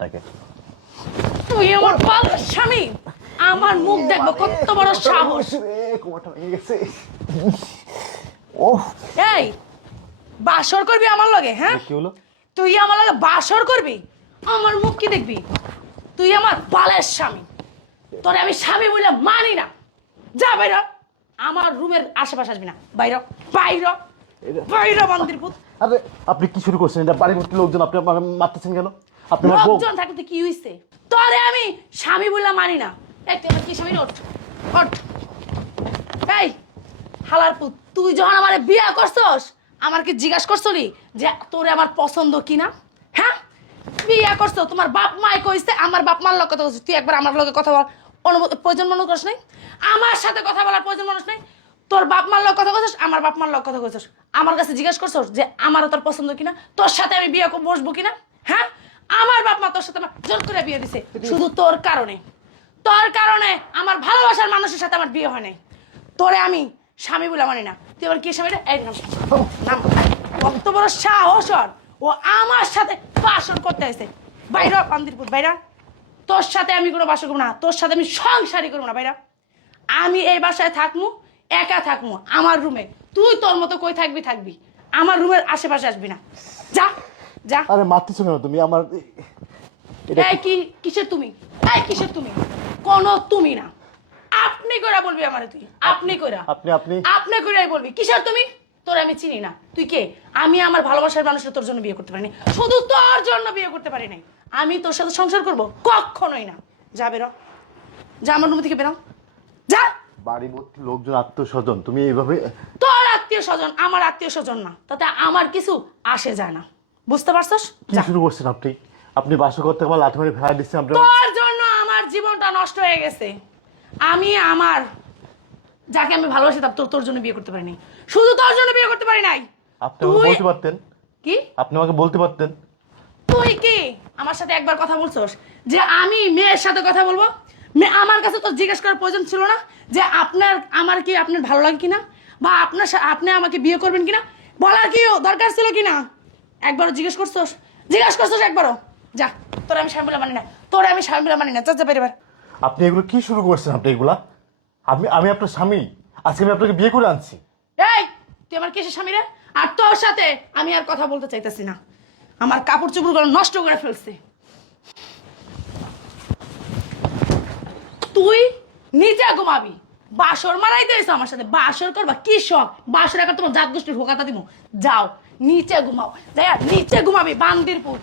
তাকে। তুই আমার পাগল স্বামী, আমার মুখ দেখবো কত বড় সাহস। কোমরটা ভেঙে গেছে। এই বাসর করবি আমার লগে? হ্যাঁ, কি হলো? তুই আমার লগে বাসর করবি? আমার মুখ কি দেখবি? তুই আমার বালের স্বামী, তোরে আমি স্বামী বলে মানি না। যা বাইর, আমার রুমের আশেপাশে আসবি না। বাইর বাইর বাইর বান্দির পুত। আরে আপনি কি শুরু করছেন? এটা বাড়ির মধ্যে লোকজন, আপনি আমাকে মারতেছেন কেন? আপনি আমার বউ। লোকজন থাকতে কি হইছে? তোরে আমি স্বামী বলে মানি না। এই তুই আমার কি স্বামী? ওঠ ওঠ। এই হালার পুত, তুই যখন আমার বিয়ে করছস আমার কি জিজ্ঞাসা করছলি যে তোরে আমার পছন্দ কিনা? হ্যাঁ, বিয়ে করছো, তোমার বাপ মাই কইছে, আমার বাপ মার লগে কথা কইছিস, তুই একবার আমার লগে কথা বল প্রয়োজন মনে করিস নাই? আমার সাথে কথা বলার প্রয়োজন মনে নাই? তোর বাপ মার লগে কথা কইছিস, আমার বাপ মার লগে কথা কইছিস, আমার কাছে জিজ্ঞাসা করছস যে আমারও তোর পছন্দ কিনা, তোর সাথে আমি বিয়ে বসবো কিনা? হ্যাঁ, আমার বাপ মা তোর সাথে আমার জোর করে বিয়ে দিছে শুধু তোর কারণে। তোর কারণে আমার ভালোবাসার মানুষের সাথে আমার বিয়ে হয় নাই। তোরে আমি স্বামী বলে মানি না। তুই আবার কি স্বামী রে? এই নাম কত বড় সাহস ওর! ও আমার সাথে বাসন করতে আসে। বাইরা পান্দিরপুর, বাইরা। তোর সাথে আমি কোনো বাসন করবো না, তোর সাথে আমি সংসারই করবো না। বাইরা, আমি এই বাসায় থাকবো, একা থাকবো আমার রুমে। তুই তোর মতো কই থাকবি থাকবি, আমার রুমের আশেপাশে আসবি না। যা যা। আরে মারতেছো কেন তুমি আমার? এই কি কিসের তুমি? এই কিসের তুমি? কোনো তুমি না, আপনি কইরা বলবি আমারে। তুই আপনি কইরা, আপনি আপনি আপনি কইরাই বলবি। কিসের তুমি? তোর আমি চিনি না, তুই কে? আমি আমার ভালোবাসার মানুষের তোর জন্য বিয়ে করতে পারিনি, শুধু তোর জন্য বিয়ে করতে পারি নাই। আমি তোর সাথে সংসার করব কখনোই না। যা বেরো, যা আমার রুম থেকে বেরো, যা। বাড়ি ভর্তি লোকজন, আত্মস্বজন, তুমি এইভাবে? তোর আত্মীয় স্বজন আমার আত্মীয় স্বজন না, তাতে আমার কিছু আসে যায় না, বুঝতে পারছস? কি শুরু করছেন আপনি? আপনি বাসা করতে আমার লাঠি মারি ফেলা দিচ্ছেন আপনি। তোর জন্য আমার জীবনটা নষ্ট হয়ে গেছে। আমি আমার যাকে আমি ভালোবাসি তোর জন্য বিয়ে করতে পারিনি, শুধু তোর জন্য বিয়ে করতে পারি নাই। আপনি আমাকে বলতে পারতেন। কি? আপনি আমাকে বলতে পারতেন। তুই কি আমার সাথে একবার কথা বলছস যে আমি মেয়ের সাথে কথা বলবো? আমার কাছে তো জিজ্ঞেস করার প্রয়োজন ছিল না যে আমার কি আপনার ভালো লাগে কিনা, বা আপনি আমাকে বিয়ে করবেন কিনা? বলার কি দরকার ছিল কিনা? একবারও জিজ্ঞেস করছস? জিজ্ঞেস করছস একবারও? যা, তোর আমি স্বামী বলে মানি না, তোর আমি স্বামী বলে মানি না। যা বের। আপনি এগুলো কি শুরু করছেন? আপনি এগুলা, আমি আপনার স্বামী, আজকে আমি আপনাকে বিয়ে করে আনছি। এই তুই আমার কিসের স্বামী রে? আর তোর সাথে আমি আর কথা বলতে চাইতেছি না, আমার কাপড় চোপড়গুলো নষ্ট করে ফেলছে। তুই নিচে ঘুমাবি, বাসর মারাইতে এসো আমার সাথে। বাসর করবা কি শখ? বাসর এখন তোমার জাত গোষ্ঠীর হোকাতা দিব। যাও নিচে ঘুমাও, যাই নিচে ঘুমাবি বান্দির পুত।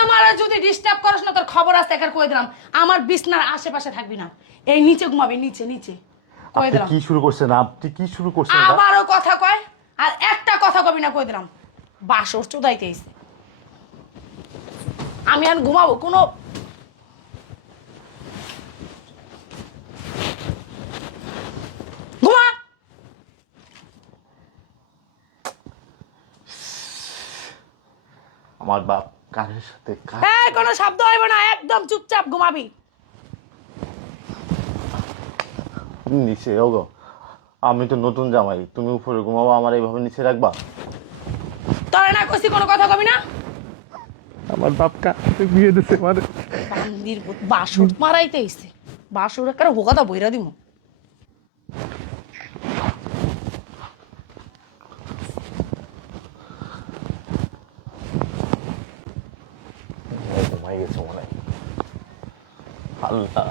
আমার যদি ডিস্টার্ব করিস না, তোর খবর আছে একার কয়ে দিলাম। আমার বিছনার আশেপাশে থাকবি না, এই নিচে ঘুমাবি, নিচে নিচে কয়ে আপনি দিলাম। কি শুরু করছেন? আপনি কি শুরু করছেন? আবারও কথা কয় আর একটা কথা কবি না, কয়ে দিলাম। বাসর চুদাইতে এসে আমি আর ঘুমাবো কোনো? ঘুমা। আমার বাপ কারের সাথে হ্যাঁ, কোনো শব্দ হইব না, একদম চুপচাপ ঘুমাবি। নিচে ওগো, আমি তো নতুন জামাই, তুমি উপরে ঘুমাবো, আমার এইভাবে নিচে রাখবা? তোরা না কইছি কোনো কথা কবি না? আমার বাপ কারে বিয়ে দিছে মানে? বান্দির পুত, বাসর মারাইতে এসে বাসর একটা হোকাতা বইরা দিমু। ঘুমাই গেছে মনে হয়। আল্লাহ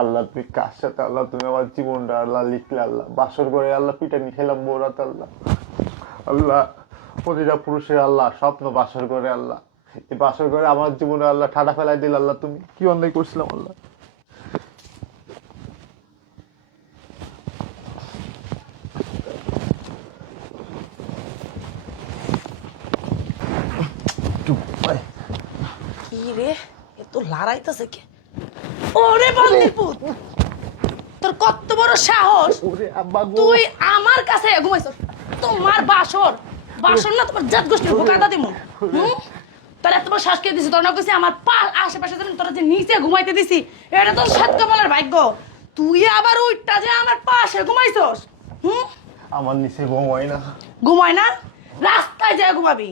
আল্লাহ, তুমি কার সাথে? আল্লাহ তুমি আমার জীবনটা আল্লাহ লিখলে। আল্লাহ বাসর করে আল্লাহ পিটানি খেলাম বোরাত। আল্লাহ আল্লাহ, প্রতিটা পুরুষের আল্লাহ স্বপ্ন বাসর করে। আল্লাহ এই বাসর করে আমার জীবনে আল্লাহ ঠাডা ফেলাই দিল। আল্লাহ তুমি কি অন্যায় করছিলাম? আল্লাহ কি রে, এত লড়াইতেছে কে? ওরে বান্দির পুত, তোর কত বড় সাহস! তুই আমার কাছে ঘুমাইছস? তোমার বাসর বাসর না, তোমার জাত গোষ্ঠীর হোকাতা দিমু। তোর এত বড় শ্বাস কে দিছি? তোর না কইছি আমার পা আশেপাশে যেন তোরা যে নিচে ঘুমাইতে দিছি, এটা তো সাত কপালের ভাগ্য। তুই আবার উইটটা যে আমার পাশে ঘুমাইছস। আমার নিচে ঘুমাই না। ঘুমায় না? রাস্তায় যায় ঘুমাবি,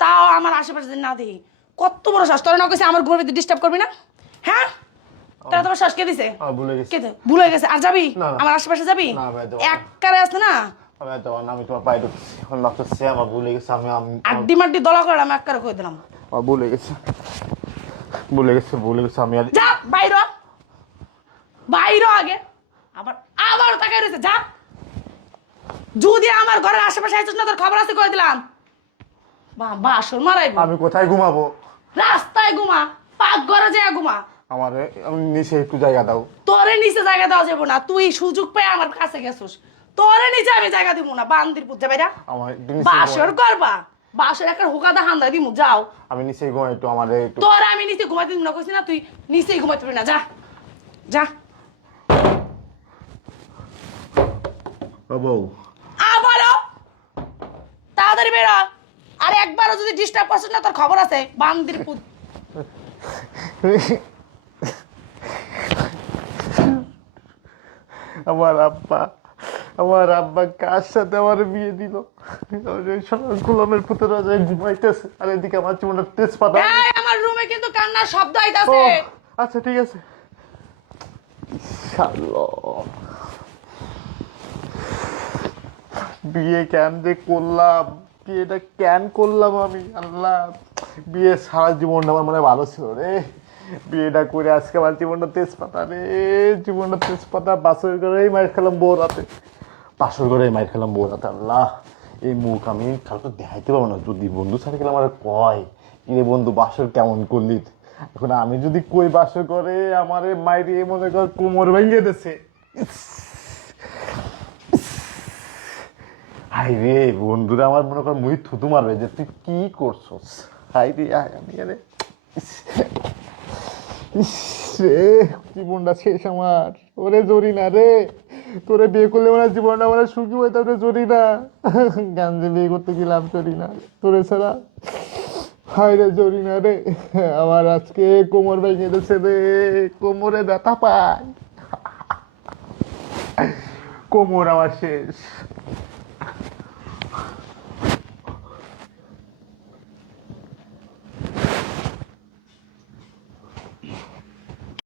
তাও আমার আশেপাশে যেন না দেখি। কত বড় শ্বাস তোর না কইছে আমার ঘুমের ভিতরে ডিস্টার্ব করবি না হ্যাঁ তারা তোমার শ্বাস কে দিছে ভুলে গেছি কে ভুলে গেছে আর যাবি না, না। আমার আশেপাশে যাবি না, ভাই, যাবো না। এক কারে আছে না আমি আর যাবো না, আমি তোমার পায়ে ঢুকছি এখন লাগতেছে আমার ভুলে গেছে আড্ডি মাড্ডি দলা করে আমি এক কারে কই দিলাম আমার ভুলে গেছে আমি আর যা বাইর হ। বাইর হ আগে আবার আবার তাকাই রয়েছে যা যদি আমার ঘরের আশেপাশে আইছিস না তোর খবর আছে কই দিলাম বাসর মারাইবো আমি কোথায় ঘুমাবো রাস্তায় ঘুমা পাক ঘরে যায় ঘুমা আমারে আমি নিচে একটু জায়গা দাও তোরে নিচে জায়গা দেওয়া যাবো না তুই সুযোগ পেয়ে আমার কাছে গেছিস তোরে নিচে আমি জায়গা দিব না বান্দির পুজা বাইরা আমার একটু নিচে বাসর করবা বাসর একটা হুকাদা হান্দা দিমু যাও আমি নিচে ঘুমাই একটু আমারে একটু তোরে আমি নিচে ঘুমাইতে দিব না কইছি না তুই নিচেই ঘুমাইতে পারবি না যা যা বউ আবারও তাড়াতাড়ি বেরা আর একবারও যদি ডিস্টার্ব করছিস না তোর খবর আছে বান্দির পুত আমার আব্বা কার সাথে আমার বিয়ে দিল গোলামের পুতরা যায় ঘুমাইতেছে আর এদিকে আমার জীবনটা তেজপাতা এই আমার রুমে কিন্তু কান্নার শব্দ আইতাছে ও, আচ্ছা ঠিক আছে ইনশাআল্লাহ। বিয়ে কেন যে করলাম বিয়েটা কেন করলাম আমি আল্লাহ বিয়ে সারা জীবনটা আমার মনে হয় ভালো ছিল রে বিয়েটা করে আজকে আমার জীবনটা তেজপাতা রে জীবনটা তেজপাতা বাসর করেই মাইর খেলাম বউ রাতে আল্লাহ এই মুখ আমি কালকে দেখাইতে পারবো না যদি বন্ধু সাথে গেলে আমার কয় কিরে বন্ধু বাসর কেমন করলি এখন আমি যদি কই বাসর করে আমার মাইরে মনে কর কোমর ভেঙে দিছে হাই রে বন্ধুরা আমার মনে কর মুই থুতু মারবে যে তুই কি করছস হাই রে আমি আরে রে জীবনটা শেষ আমার ওরে জরি না রে তোরে বিয়ে করলে আমার জীবনটা আমার সুখী হইতাম রে জরি না গাঞ্জে বিয়ে করতে গেলাম জরি না তোরে ছাড়া হাই রে জরি না রে আমার আজকে কোমর ভেঙে দিচ্ছে রে কোমরে ব্যথা পায় কোমর আমার শেষ